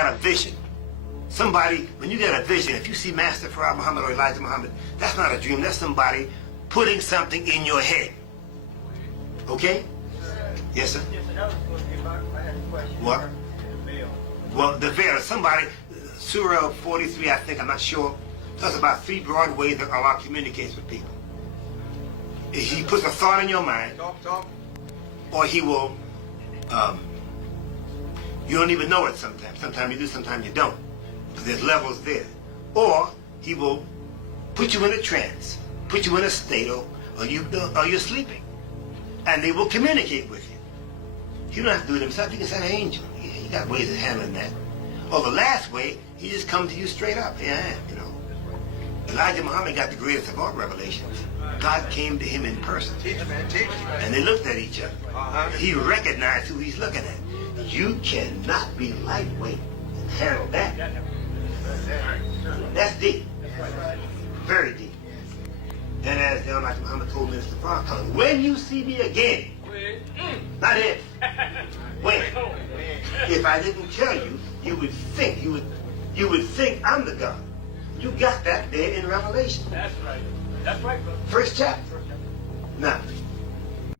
got a vision. Somebody, when you get a vision, if you see Master Farad Muhammad or Elijah Muhammad, that's not a dream. That's somebody putting something in your head. Okay? Yes, sir? Yes, sir. That was supposed to be I had a question. What? The veil. Well, the veil, somebody, Surah 43, I think, I'm not sure, talks about 3 broad ways that Allah communicates with people. He puts a thought in your mind, Talk. or he will, you don't even know it sometimes. Sometimes you do, sometimes you don't. Because there's levels there. Or he will put you in a trance, put you in a state, or you're sleeping. And they will communicate with you. You don't have to do it himself. You can send an angel. He got ways of handling that. Or the last way, he just comes to you straight up. Here I am, you know. Elijah Muhammad got the greatest of all revelations. God came to him in person. Teach, man, teach. And they looked at each other. He recognized who he's looking at. You cannot be lightweight and handle that. That's deep. Very deep. And as the Almighty Muhammad told Minister Farrakhan, when you see me again, not if, when, if I didn't tell you, you would think I'm the God. You got that there in Revelation. That's right. That's right, brother. First chapter. Now,